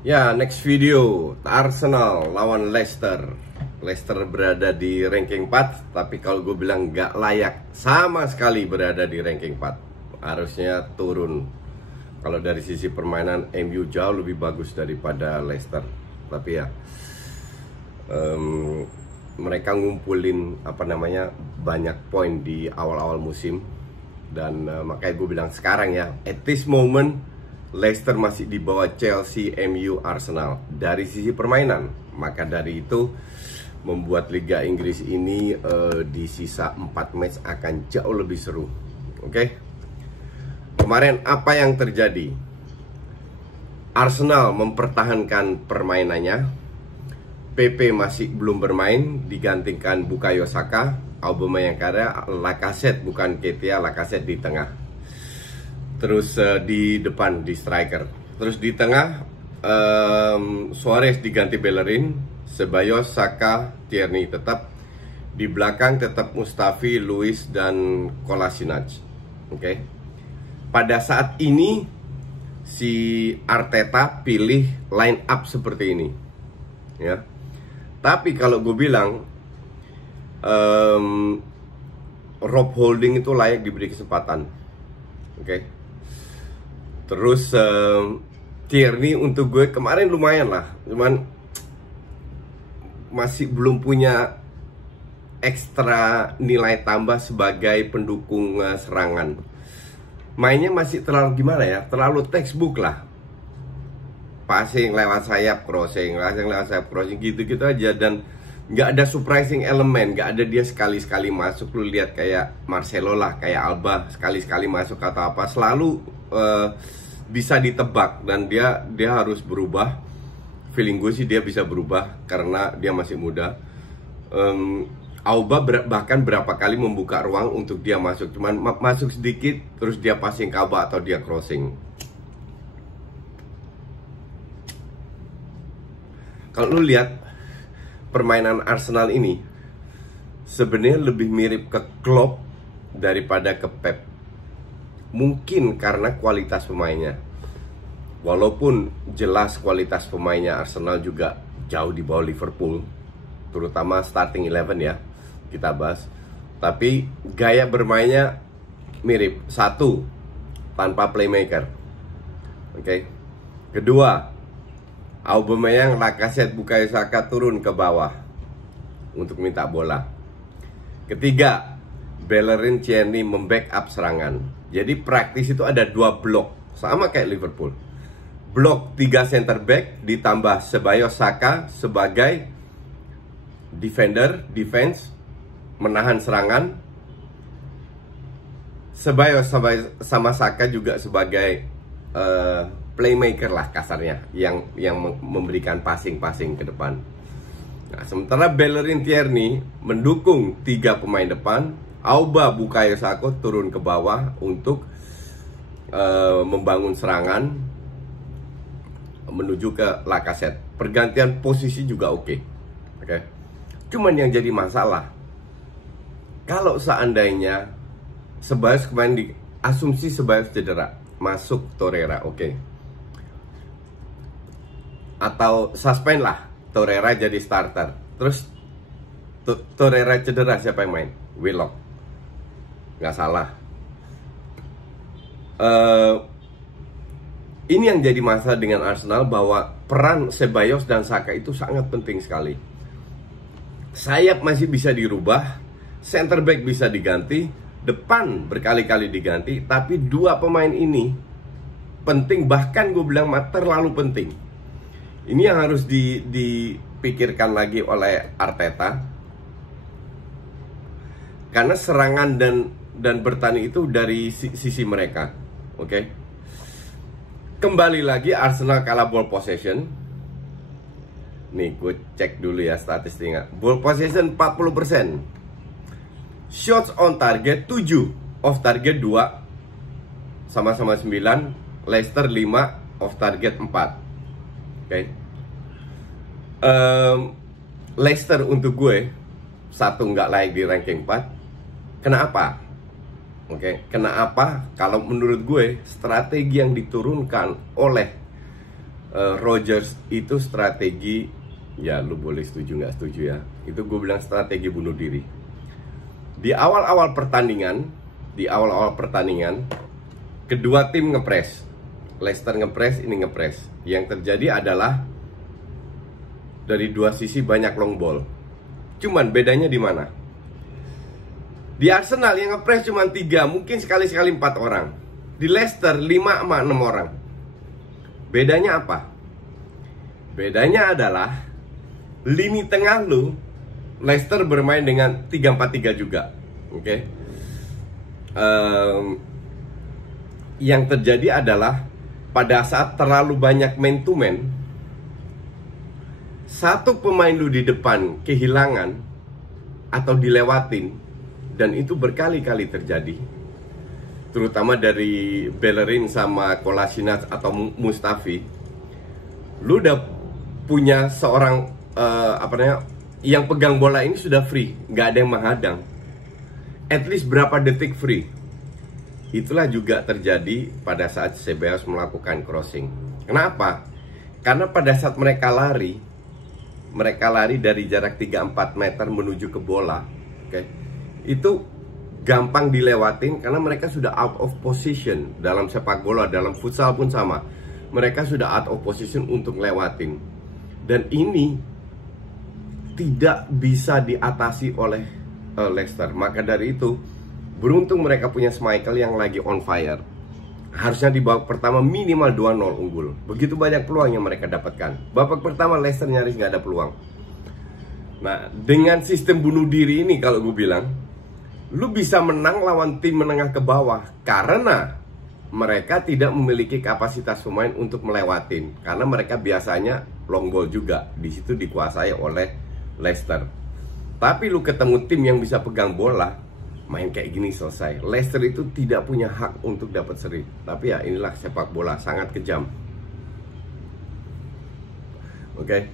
Ya, next video Arsenal lawan Leicester. Leicester berada di ranking 4, tapi kalau gue bilang nggak layak sama sekali berada di ranking 4. Harusnya turun. Kalau dari sisi permainan MU jauh lebih bagus daripada Leicester. Tapi ya mereka ngumpulin banyak poin di awal-awal musim. Dan makanya gue bilang sekarang ya, at this moment Leicester masih di bawah Chelsea, MU, Arsenal dari sisi permainan. Maka dari itu membuat Liga Inggris ini di sisa 4 match akan jauh lebih seru. Oke? Kemarin apa yang terjadi? Arsenal mempertahankan permainannya. PP masih belum bermain, digantikan Bukayo Saka, Aubameyang karya, Lacazette bukan Ketia, Lacazette di tengah. Terus di depan di striker. Terus di tengah Suarez diganti Bellerin, Ceballos, Saka, Tierney tetap. Di belakang tetap Mustafi, Luis dan Kolasinac. Oke. Pada saat ini si Arteta pilih line up seperti ini. Ya. Tapi kalau gue bilang Rob Holding itu layak diberi kesempatan. Oke. Terus Tierney untuk gue kemarin lumayan lah, cuman masih belum punya ekstra nilai tambah sebagai pendukung serangan. Mainnya masih terlalu gimana ya, terlalu textbook lah. Passing lewat sayap, crossing lewat sayap, crossing gitu-gitu aja. Dan nggak ada surprising elemen, nggak ada dia sekali-sekali masuk. Lu lihat kayak Marcelo lah, kayak Alba sekali-sekali masuk atau apa, selalu bisa ditebak. Dan dia harus berubah. Feeling gue sih dia bisa berubah karena dia masih muda. Auba bahkan berapa kali membuka ruang untuk dia masuk, cuman masuk sedikit terus dia passing ke Auba atau dia crossing. Kalau lu lihat permainan Arsenal ini sebenarnya lebih mirip ke Klopp daripada ke Pep. Mungkin karena kualitas pemainnya. Walaupun jelas kualitas pemainnya Arsenal juga jauh di bawah Liverpool, terutama starting 11 ya, kita bahas. Tapi gaya bermainnya mirip. Satu, tanpa playmaker. Oke. Kedua, Aubameyang, Lacazette, Bukayo Saka turun ke bawah untuk minta bola. Ketiga, Bellerin, Tierney membackup serangan. Jadi praktis itu ada 2 blok, sama kayak Liverpool. Blok 3 center back ditambah Ceballos, Saka sebagai defense, menahan serangan. Ceballos sama Saka juga sebagai playmaker lah kasarnya, yang memberikan passing ke depan. Nah, sementara Bellerin, Tierney mendukung 3 pemain depan. Auba, Bukayo Saka turun ke bawah untuk membangun serangan menuju ke Lacazette. Pergantian posisi juga oke. Oke. Cuman yang jadi masalah, kalau seandainya Ceballos kemarin di asumsi Ceballos cedera, masuk Torreira, oke. Atau suspend lah, Torreira jadi starter. Terus Torreira cedera, siapa yang main? Willock. Nggak salah. Ini yang jadi masalah dengan Arsenal, bahwa peran Ceballos dan Saka itu sangat penting sekali. Sayap masih bisa dirubah, center back bisa diganti, depan berkali-kali diganti, tapi 2 pemain ini penting, bahkan gue bilang terlalu penting. Ini yang harus dipikirkan lagi oleh Arteta, karena serangan dan bertani itu dari sisi mereka. Oke. Kembali lagi Arsenal kalah ball possession. Nih gue cek dulu ya statistiknya. Ball possession 40%. Shots on target 7, off target 2, sama-sama 9. Leicester 5, off target 4. Oke. Leicester untuk gue satu nggak layak di ranking 4. Kenapa? Kenapa? Kalau menurut gue strategi yang diturunkan oleh Rodgers itu strategi, ya lu boleh setuju nggak setuju ya, itu gue bilang strategi bunuh diri. Di awal-awal pertandingan, kedua tim ngepres, Leicester ngepres, ini ngepres. Yang terjadi adalah dari dua sisi banyak long ball. Cuman bedanya di mana? Di Arsenal yang ngepres cuma 3, mungkin sekali-sekali 4 orang. Di Leicester 5 sama 6 orang. Bedanya apa? Bedanya adalah lini tengah lu, Leicester bermain dengan 3-4-3 juga. Oke. Yang terjadi adalah pada saat terlalu banyak man to man, satu pemain lu di depan kehilangan atau dilewatin, dan itu berkali-kali terjadi. Terutama dari Bellerin sama Kolasinac atau Mustafi. Lu udah punya seorang yang pegang bola ini sudah free, nggak ada yang menghadang. At least berapa detik free. Itulah juga terjadi pada saat Ceballos melakukan crossing. Kenapa? Karena pada saat mereka lari dari jarak 3-4 meter menuju ke bola, itu gampang dilewatin karena mereka sudah out of position. Dalam sepak bola, dalam futsal pun sama, mereka sudah out of position untuk lewatin. Dan ini tidak bisa diatasi oleh Leicester. Maka dari itu, beruntung mereka punya Schmeichel yang lagi on fire. Harusnya di babak pertama minimal 2-0 unggul. Begitu banyak peluang yang mereka dapatkan. Babak pertama Leicester nyaris nggak ada peluang. Nah, dengan sistem bunuh diri ini, kalau gue bilang, lu bisa menang lawan tim menengah ke bawah karena mereka tidak memiliki kapasitas pemain untuk melewatin. Karena mereka biasanya long ball juga. Di situ dikuasai oleh Leicester. Tapi lu ketemu tim yang bisa pegang bola, main kayak gini selesai. Leicester itu tidak punya hak untuk dapat seri. Tapi ya inilah sepak bola, sangat kejam. Oke.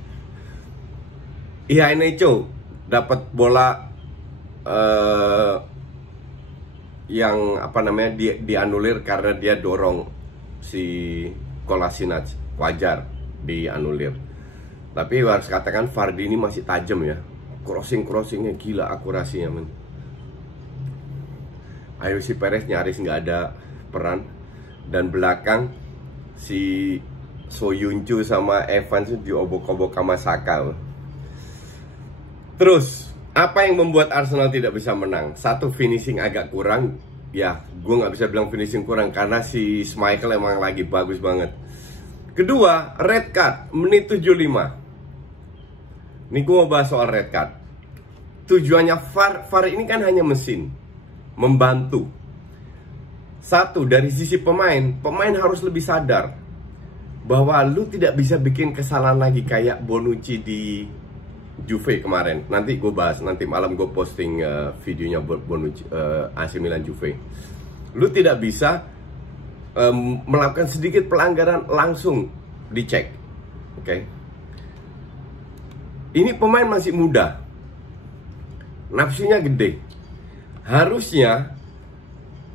Iheanacho dapat bola yang dianulir karena dia dorong si Kolasinac. Wajar dianulir. Tapi harus katakan Vardy ini masih tajam ya. Crossingnya gila akurasinya, men. Ayosi Perez nyaris nggak ada peran. Dan belakang si Soyuncu sama Evans diobok-obok sama Saka. Terus, apa yang membuat Arsenal tidak bisa menang? Satu, finishing agak kurang. Ya, gue nggak bisa bilang finishing kurang karena si Schmeichel emang lagi bagus banget. Kedua, red card menit 75. Ini gue mau bahas soal red card. Tujuannya VAR ini kan hanya mesin, membantu. Satu, dari sisi pemain harus lebih sadar bahwa lu tidak bisa bikin kesalahan lagi kayak Bonucci di Juve kemarin. Nanti gue bahas, nanti malam gue posting videonya Bonucci, AC Milan Juve. Lu tidak bisa melakukan sedikit pelanggaran langsung dicek. Oke. Ini pemain masih muda, nafsunya gede. Harusnya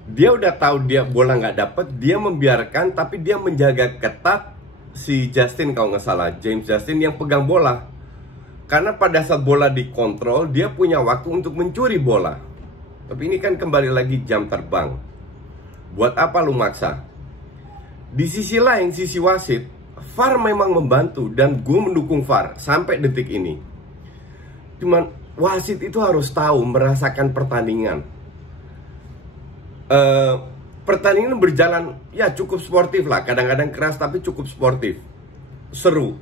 dia udah tahu dia bola nggak dapet, dia membiarkan, tapi dia menjaga ketat si Justin, kalau nggak salah, James Justin yang pegang bola. Karena pada saat bola dikontrol, dia punya waktu untuk mencuri bola. Tapi ini kan kembali lagi jam terbang. Buat apa lu maksa? Di sisi lain, sisi wasit, VAR memang membantu dan gue mendukung VAR sampai detik ini. Cuman wasit itu harus tahu, merasakan pertandingan. Pertandingan berjalan ya cukup sportif lah, kadang-kadang keras tapi cukup sportif, seru.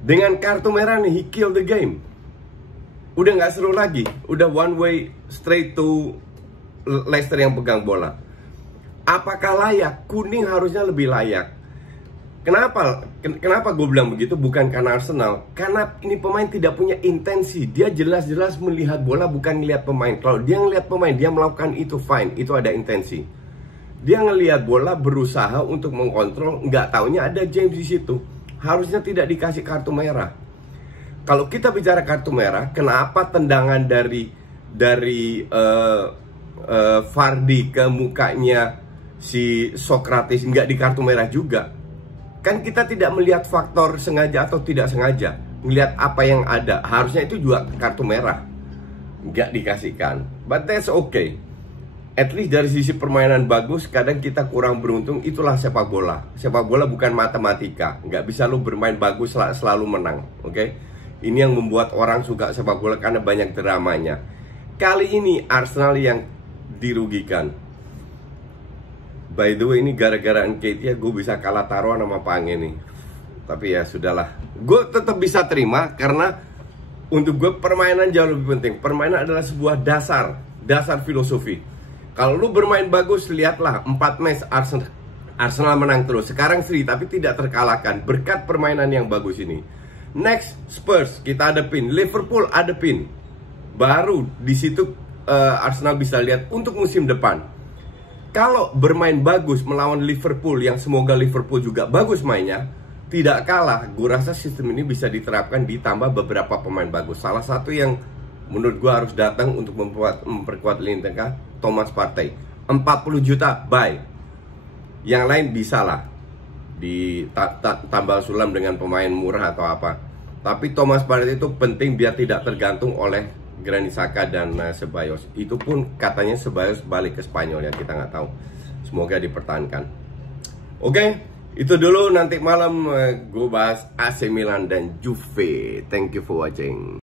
Dengan kartu merah nih, he kill the game. Udah nggak seru lagi, udah one way straight to Leicester yang pegang bola. Apakah layak? Kuning harusnya lebih layak. Kenapa gue bilang begitu? Bukan karena Arsenal, karena ini pemain tidak punya intensi. Dia jelas-jelas melihat bola, bukan ngelihat pemain. Kalau dia ngelihat pemain, dia melakukan itu fine, itu ada intensi. Dia ngelihat bola, berusaha untuk mengkontrol, nggak taunya ada James di situ. Harusnya tidak dikasih kartu merah. Kalau kita bicara kartu merah, kenapa tendangan dari Vardy ke mukanya si Sokratis nggak di kartu merah juga? Kan kita tidak melihat faktor sengaja atau tidak sengaja, melihat apa yang ada. Harusnya itu juga kartu merah, nggak dikasihkan. But that's okay. At least dari sisi permainan bagus, kadang kita kurang beruntung. Itulah sepak bola. Sepak bola bukan matematika. Nggak bisa lu bermain bagus selalu menang. Oke? Ini yang membuat orang suka sepak bola karena banyak dramanya. Kali ini Arsenal yang dirugikan. By the way, ini gara-gara Nketiah gue bisa kalah taruhan sama Pange nih. Tapi ya sudahlah. Gue tetap bisa terima karena untuk gue permainan jauh lebih penting. Permainan adalah sebuah dasar filosofi. Kalau lu bermain bagus, lihatlah 4 match Arsenal menang terus. Sekarang seri tapi tidak terkalahkan berkat permainan yang bagus ini. Next, Spurs kita hadapin, Liverpool hadapin. Baru di situ Arsenal bisa lihat untuk musim depan. Kalau bermain bagus melawan Liverpool, yang semoga Liverpool juga bagus mainnya, tidak kalah, gue rasa sistem ini bisa diterapkan ditambah beberapa pemain bagus. Salah satu yang menurut gue harus datang untuk memperkuat lini tengah, Thomas Partey. 40 juta, buy. Yang lain bisa lah ditambah sulam dengan pemain murah atau apa. Tapi Thomas Partey itu penting biar tidak tergantung oleh Granit Xhaka dan Ceballos. Itu pun katanya Ceballos balik ke Spanyol, ya kita nggak tahu. Semoga dipertahankan. Oke, itu dulu. Nanti malam gue bahas AC Milan dan Juve. Thank you for watching.